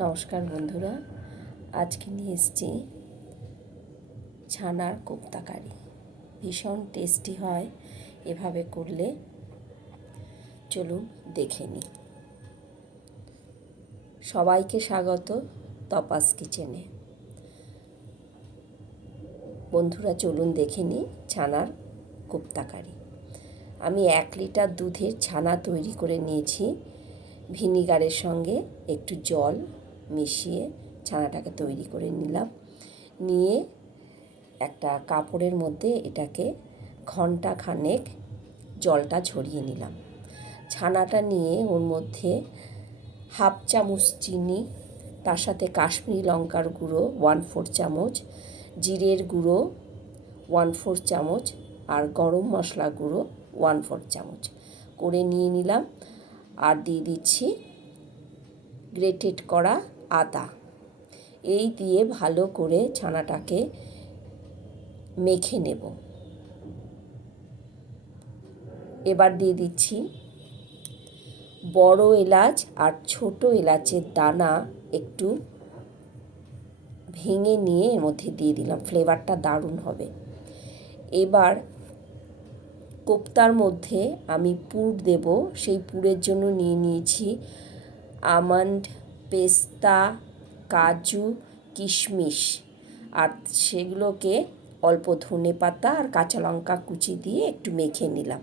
নমস্কার বন্ধুরা। আজকে নিয়ে এসেছি ছানার কোপ্তা কারি ভীষণ টেস্টি হয় এভাবে করলে। চলুন দেখে নিই। সবাইকে স্বাগত তপাস কিচেনে। বন্ধুরা, চলুন দেখে নিই ছানার কোপ্তা কারি আমি এক লিটার দুধের ছানা তৈরি করে নিয়েছি। ভিনিগারের সঙ্গে একটু জল মিশিয়ে ছানাটাকে তৈরি করে নিলাম। নিয়ে একটা কাপড়ের মধ্যে এটাকে ঘণ্টা খানেক জলটা ঝরিয়ে নিলাম। ছানাটা নিয়ে ওর মধ্যে হাফ চামচ চিনি, তার সাথে কাশ্মীরি লঙ্কার গুঁড়ো ওয়ান ফোর চামচ, জিরের গুঁড়ো ওয়ান ফোর চামচ আর গরম মশলা গুঁড়ো ওয়ান ফোর চামচ করে নিয়ে নিলাম। আর দিয়ে দিচ্ছি গ্রেটেড করা আদা। এই দিয়ে ভালো করে ছানাটাকে মেখে নেব। এবার দিয়ে দিচ্ছি বড় এলাচ আর ছোট এলাচের দানা একটু ভেঙে নিয়ে এর মধ্যে দিয়ে দিলাম। ফ্লেভারটা দারুণ হবে। এবার কোপ্তার মধ্যে আমি পুর দেব। সেই পুরের জন্য নিয়ে নিয়েছি আমন্ড পেস্তা, কাজু, কিশমিশ আর সেগুলোকে অল্প ধনে পাতা আর কাঁচা লঙ্কা কুচি দিয়ে একটু মেখে নিলাম।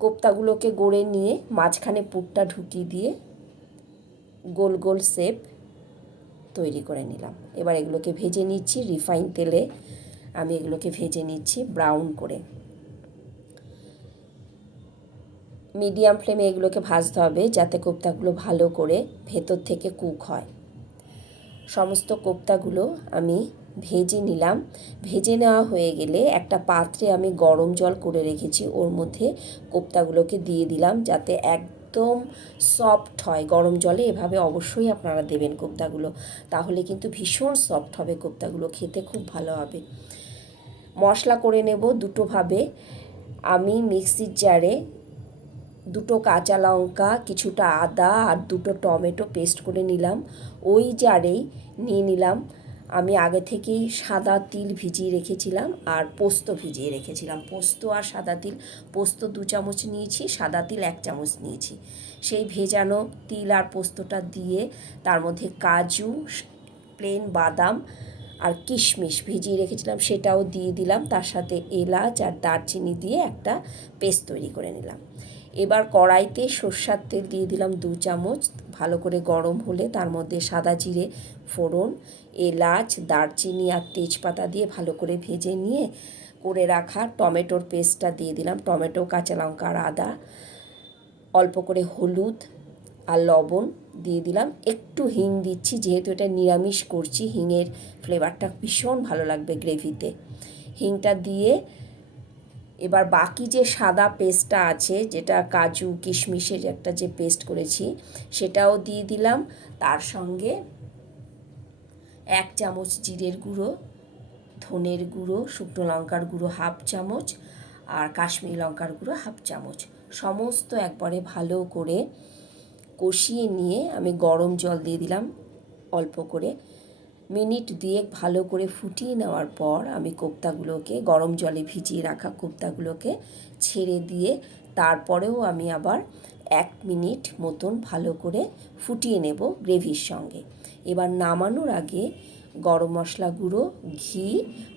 কোপ্তাগুলোকে গড়ে নিয়ে মাঝখানে পুরটা ঢুকিয়ে দিয়ে গোল গোল শেপ তৈরি করে নিলাম। এবার এগুলোকে ভেজে নিচ্ছি রিফাইন তেলে। আমি এগুলোকে ভেজে নিচ্ছি ব্রাউন করে। মিডিয়াম ফ্লেমে এগুলোকে ভাজতে হবে যাতে কোপ্তাগুলো ভালো করে ভেতর থেকে কুক হয়। সমস্ত কোপ্তাগুলো আমি ভেজে নিলাম। ভেজে নেওয়া হয়ে গেলে একটা পাত্রে আমি গরম জল করে রেখেছি। ওর মধ্যে কোপ্তাগুলোকে দিয়ে দিলাম যাতে একদম সফট হয়। গরম জলে এভাবে অবশ্যই আপনারা দেবেন কোপ্তাগুলো। তাহলে কিন্তু ভীষণ সফট হবে কোপ্তাগুলো। খেতে খুব ভালো হবে। মশলা করে নেব দুটোভাবে আমি মিক্সির জারে দুটো কাঁচা লঙ্কা, কিছুটা আদা আর দুটো টমেটো পেস্ট করে নিলাম। ওই জারেই নিয়ে নিলাম। আমি আগে থেকেই সাদা তিল ভিজিয়ে রেখেছিলাম আর পোস্ত ভিজিয়ে রেখেছিলাম। পোস্ত আর সাদা তিল, পোস্ত দু চামচ নিয়েছি, সাদা তিল এক চামচ নিয়েছি। সেই ভেজানো তিল আর পোস্তটা দিয়ে তার মধ্যে কাজু, প্লেন বাদাম আর কিশমিশ ভিজিয়ে রেখেছিলাম, সেটাও দিয়ে দিলাম। তার সাথে এলাচ আর দারচিনি দিয়ে একটা পেস্ট তৈরি করে নিলাম। এবার কড়াইতে সর্ষার তেল দিয়ে দিলাম দু চামচ, ভালো করে গরম হলে তার মধ্যে সাদা জিরে, ফোড়ন, এলাচ, দারচিনি আর তেজপাতা দিয়ে ভালো করে ভেজে নিয়ে করে রাখা টমেটোর পেস্টটা দিয়ে দিলাম। টমেটো, কাঁচা লঙ্কা আর আদা, অল্প করে হলুদ আর লবণ দিয়ে দিলাম। একটু হিং দিচ্ছি, যেহেতু এটা নিরামিষ করছি হিংয়ের ফ্লেভারটা ভীষণ ভালো লাগবে গ্রেভিতে। হিংটা দিয়ে এবার বাকি যে সাদা পেস্টটা আছে, যেটা কাজু, কিশমিশের একটা যে পেস্ট করেছি, সেটাও দিয়ে দিলাম। তার সঙ্গে এক চামচ জিরের গুঁড়ো, ধনের গুঁড়ো, শুকনো লঙ্কার গুঁড়ো হাফ চামচ আর কাশ্মীরি লঙ্কার গুঁড়ো হাফ চামচ। সমস্ত একবারে ভালো করে কষিয়ে নিয়ে আমি গরম জল দিয়ে দিলাম অল্প করে। মিনিট দিয়ে ভালো করে ফুটিয়ে নেওয়ার পর আমি কোপ্তাগুলোকে, গরম জলে ভিজিয়ে রাখা কোপ্তাগুলোকে ছেড়ে দিয়ে তারপরেও আমি আবার এক মিনিট মতন ভালো করে ফুটিয়ে নেব গ্রেভির সঙ্গে। এবার নামানোর আগে গরম মশলা গুঁড়ো, ঘি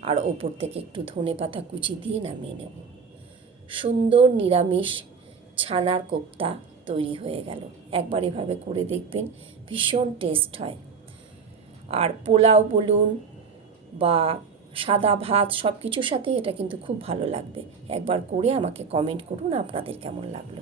আর ওপর থেকে একটু ধনে পাতা কুচি দিয়ে নামিয়ে নেব। সুন্দর নিরামিষ ছানার কোপ্তা তৈরি হয়ে গেল। একবার এভাবে করে দেখবেন ভীষণ টেস্ট হয়। আর পোলাও বলুন বা সাদা ভাত সব কিছুর সাথে এটা কিন্তু খুব ভালো লাগবে। একবার করে আমাকে কমেন্ট করুন আপনাদের কেমন লাগল।